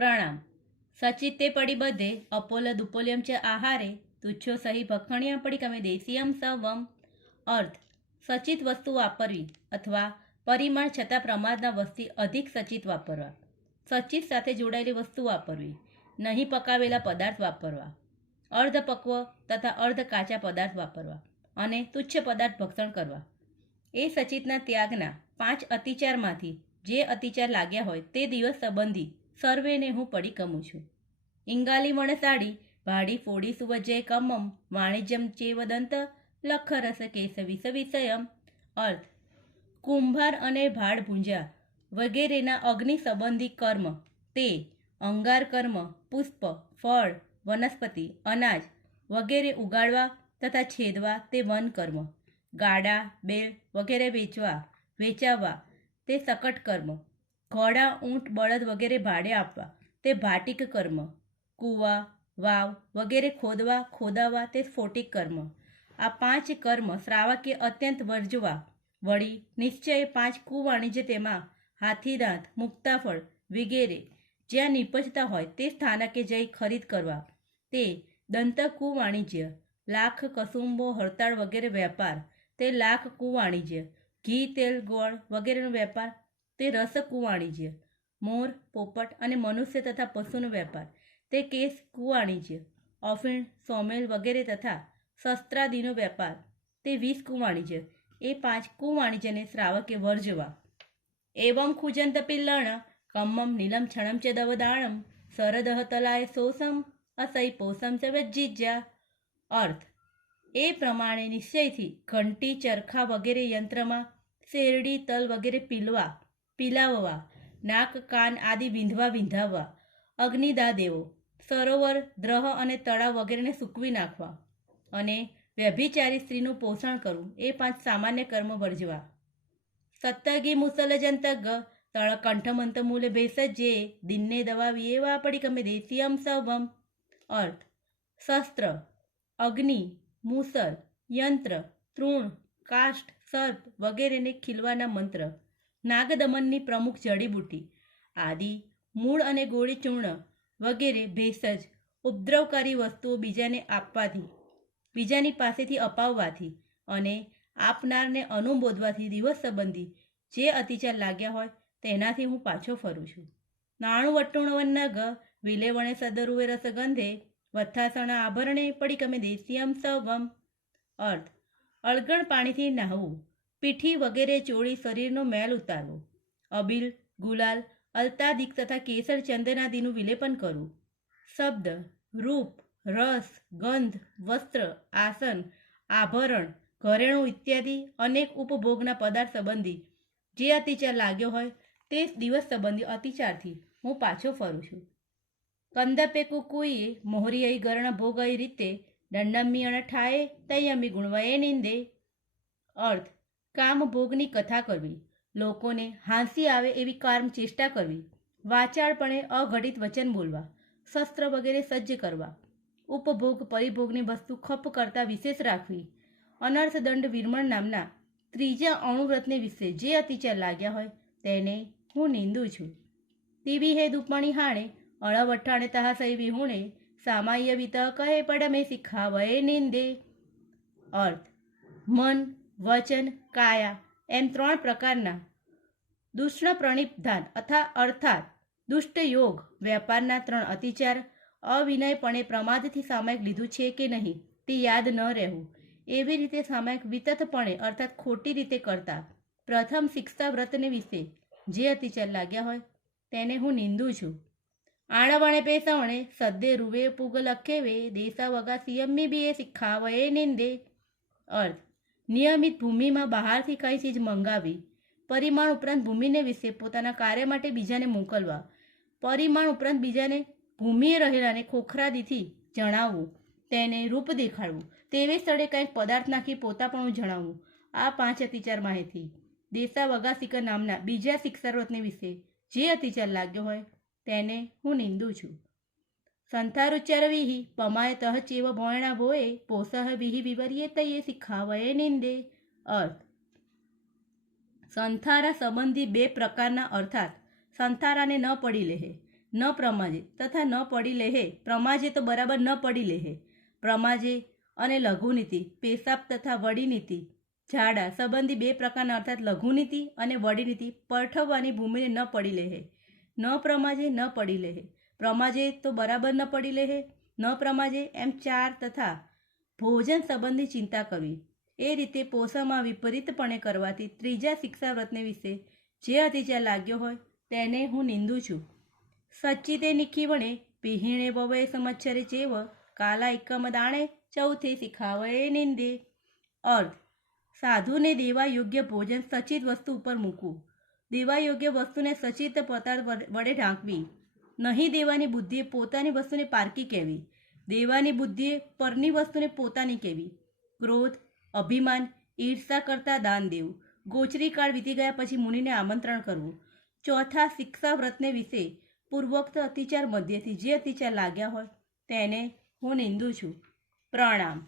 प्रणाम। सचिते पड़ी बधे अपोल दुपोलियम च आहारे तुच्छो सही भखणिया पड़ी कमे देशीयम सवम। अर्थ सचित वस्तु वापरवी अथवा परिमाण छता प्रमादना वस्ती अधिक सचित वापरवा। सचित साथे जोड़ाયેલી वस्तु वापरवी, नहीं पकावेला पदार्थ वापरवा, अर्धपक्व तथा अर्ध काचा पदार्थ वापरवा અને તુચ્છ પદાર્થ ભક્ષણ કરવા। એ સચિતના ત્યાગના 5 અતિચારમાંથી જે અતિચાર લાગ્યા હોય તે દિવસ સંબંધી સર્વેને હું પડી કમું છું। ઇંગાલી વણસાડી ભાડી ફોડી સુવજય કમમ વાણિજ્યમ ચેવદંત લખરસ કેસ વિષ વિષયમ। અર્થ કુંભાર અને ભાડ ભૂંજા વગેરેના અગ્નિ સંબંધી કર્મ તે અંગાર કર્મ, પુષ્પ, ફળ, વનસ્પતિ, અનાજ વગેરે ઉગાડવા તથા છેદવા તે વન કર્મ, ગાડા, બેલ વગેરે વેચાવવા તે સકટ કર્મ, ઘોડા, ઊંટ, બળદ વગેરે ભાડે આપવા તે ભાટિક કર્મ, કૂવા, વાવ વગેરે ખોદાવા તે સ્ફોટિક કર્મ। આ 5 કર્મ શ્રાવકે અત્યંત વર્જવા વળી નિશ્ચય 5 કુવાણિજ્ય તેમાં હાથીદાંત, મુક્તાફળ વગેરે જ્યાં નિપજતા હોય તે સ્થાનકે જઈ ખરીદ કરવા તે દંત કુવાણિજ્ય। લાખ, કસુંબો, હડતાળ વગેરે વેપાર તે લાખ કુવાણિજ્ય। ઘી, તેલ, ગોળ વગેરેનો વેપાર તે રસ કુવાણિજ્ય। મોર, પોપટ અને મનુષ્ય તથા પશુનો વેપાર તે કેસ કુવાણિજ્ય। અફીણ, સોમેલ વગેરે તથા શસ્ત્રાદિનો વેપાર તે 20 કુવાણિજ્ય। એ 5 કુવાણિજ્યને શ્રાવકે વર્જવા। એવં ખુજંત પિલ્લણ કમ્મમ નીલમ છણમ ચ દવદાણમ સરદહ તલાય સોસમ અસૈ પોસમ ચ વજ્જિજ્યા। અર્થ એ પ્રમાણે નિશ્ચયથી ઘંટી, ચરખા વગેરે યંત્રમાં શેરડી, તલ વગેરે પીલાવવા, નાક, કાન આદિ વિંધાવવા, અગ્નિદા દેવો, સરોવર, દ્રહ અને તળાવ વગેરેને સૂકવી નાખવા અને વ્યભિચારી સ્ત્રીનું પોષણ કરવું એ 5 સામાન્ય કર્મ વર્જવા। સત્તગી મુસલ જંતગ તળ કંઠમંત મૂલે ભેષજ્યે દિનને દવા વિયેવા પડી કમે દેશીયમ સવમ। અર્થ શસ્ત્ર, અગ્નિ, મૂસલ, યંત્ર, તૃણ, કાષ્ઠ, સર્પ વગેરેને ખીલવાના મંત્ર, નાગદમનની પ્રમુખ જડીબુટી આદિ, મૂળ અને ગોળી ચૂર્ણ વગેરે ભેષજ ઉપદ્રવકારી વસ્તુઓ બીજાને આપવાથી, બીજાની પાસેથી અપાવવાથી અને આપનારને અનુબોધવાથી દિવસ સંબંધી જે અતિચાર લાગ્યા હોય તેનાથી હું પાછો ફરું છું। નાણું વટુણવન્નગ વિલેવણે સદરુવે રસગંધે વથ્થાસણ આભરણે પડી કમે દેશીયમ સવમ। અર્થ અળગણ પાણીથી નહાવું, પીઠી વગેરે ચોળી શરીરનો મેલ ઉતારવો, અબીલ, ગુલાલ, અલ્તાદિક તથા કેસર ચંદનાદિનું વિલેપન કરવું, શબ્દ, રૂપ, રસ, ગંધ, વસ્ત્ર, આસન, આભરણ, ઘરેણું ઇત્યાદિ અનેક ઉપભોગના પદાર્થ સંબંધી જે અતિચાર લાગ્યો હોય તે દિવસ સંબંધી અતિચારથી હું પાછો ફરું છું। કંદપે કુકુઈએ મોહરિયઈ ગરણ ભોગઈ રીતે દંડમ્યણ ઠાએ તૈયમી ગુણવયે નિંદે। અર્થ કામ ભોગની કથા કરવી, લોકોને હાંસી આવે એવી કામ ચેષ્ટા કરવી, વાચાળપણે અઘટિત વચન બોલવા, શસ્ત્ર વગેરે સજ્જ કરવા, ઉપભોગ પરિભોગની વસ્તુ ખપ કરતા વિશેષ રાખવી, અનર્થ દંડ વિરમણ નામના ત્રીજા અણુવ્રતને વિશે જે અતિચાર લાગ્યા હોય તેને હું નિંદું છું। તીવી હે દુપણી હાણે અળવઠાણે તહા સહી વિહુણે સામાન્ય વિત કહે પડમે શીખાવયે નિંદે। અર્થ મન, વચન, કાયા એમ 3 પ્રકારના દૂષણ પ્રણિધાન અર્થાત દુષ્ટ યોગ વેપારના 3 અતિચાર અવિનયપણે પ્રમાદથી સામાયિક લીધું છે કે નહીં તે યાદ ન રહેવું, એવી રીતે સામાયિક વિતતપણે અર્થાત ખોટી રીતે કરતા પ્રથમ શિક્ષા વ્રતને વિશે જે અતિચાર લાગ્યા હોય તેને હું નિંદું છું। આણવણે પેસવણે સદ્દે રૂવે પુગ લખેવે દેશા વગા સિયમ્મી બીએ શીખાવયે નિંદે। અર્થ નિયમિત ભૂમિમાં બહારથી કઈ ચીજ મંગાવી, પરિમાણ ઉપરાંત ભૂમિને વિશે પોતાના કાર્ય માટે બીજાને મોકલવા, પરિમાણ ઉપરાંત બીજાને ભૂમિએ રહેલાને ખોખરાદીથી જણાવવું, તેને રૂપ દેખાડવું, તેવે સ્થળે કંઈક પદાર્થ નાખી પોતાપણું જણાવવું, આ 5 અતિચાર માહિતી દેશા વગા સિકર નામના બીજા શિક્ષાવ્રતને વિશે જે અતિચાર લાગ્યો હોય તેને હું નિંદું છું। સંથારુચ્ચાર વિહી પમાય તહ ચેવ ભોયણા ભોએ પોસહ વિહી વિવરીએ તયે શીખાવયે નિંદે। અર્થ સંથારા સંબંધી 2 પ્રકારના અર્થાત સંથારાને ન પડી લેહે ન પ્રમાજે તથા ન પડી લેહે. પ્રમાજે તો બરાબર ન પડી લેહે. પ્રમાજે અને લઘુનીતિ, પેશાબ તથા વડીનીતિ, ઝાડા સંબંધી બે પ્રકારના અર્થાત લઘુનીતિ અને વડીનીતિ પરઠવવાની ભૂમિને ન પડી લેહે. ન પ્રમાજે ન પડી લેહે. પ્રમાજે તો બરાબર ન પડી લેહે. ન પ્રમાજે એમ ચાર તથા ભોજન સંબંધી ચિંતા કરવી. એ રીતે પોષણમાં વિપરીતપણે કરવાથી ત્રીજા શિક્ષાવ્રતને વિશે જે અતિચાર લાગ્યો હોય તેને હું નિંદું છું. સચ્ચિતે નિખીવણે પિહીણે વવય સંવત્સરે ચેવ કાલા એકમ દાણે ચૌથે શિખાવયે નિંદે. અર્થ: સાધુને દેવા યોગ્ય ભોજન સચિત વસ્તુ ઉપર મૂકવું. દેવા યોગ્ય વસ્તુને સચિત પદાર્થ વડે ઢાંકવી. નહીં દેવાની બુદ્ધિએ પોતાની વસ્તુને પારકી કહેવી. દેવાની બુદ્ધિએ પરની વસ્તુને પોતાની કહેવી. ક્રોધ, અભિમાન, ઈર્ષા કરતાં દાન દેવું. ગોચરી કાળ વીતી ગયા પછી મુનિને આમંત્રણ કરવું. ચોથા શિક્ષાવ્રતને વિશે પૂર્વોક્ત અતિચાર મધ્યથી જે અતિચાર લાગ્યા હોય તેને હું નિંદું છું. પ્રણામ.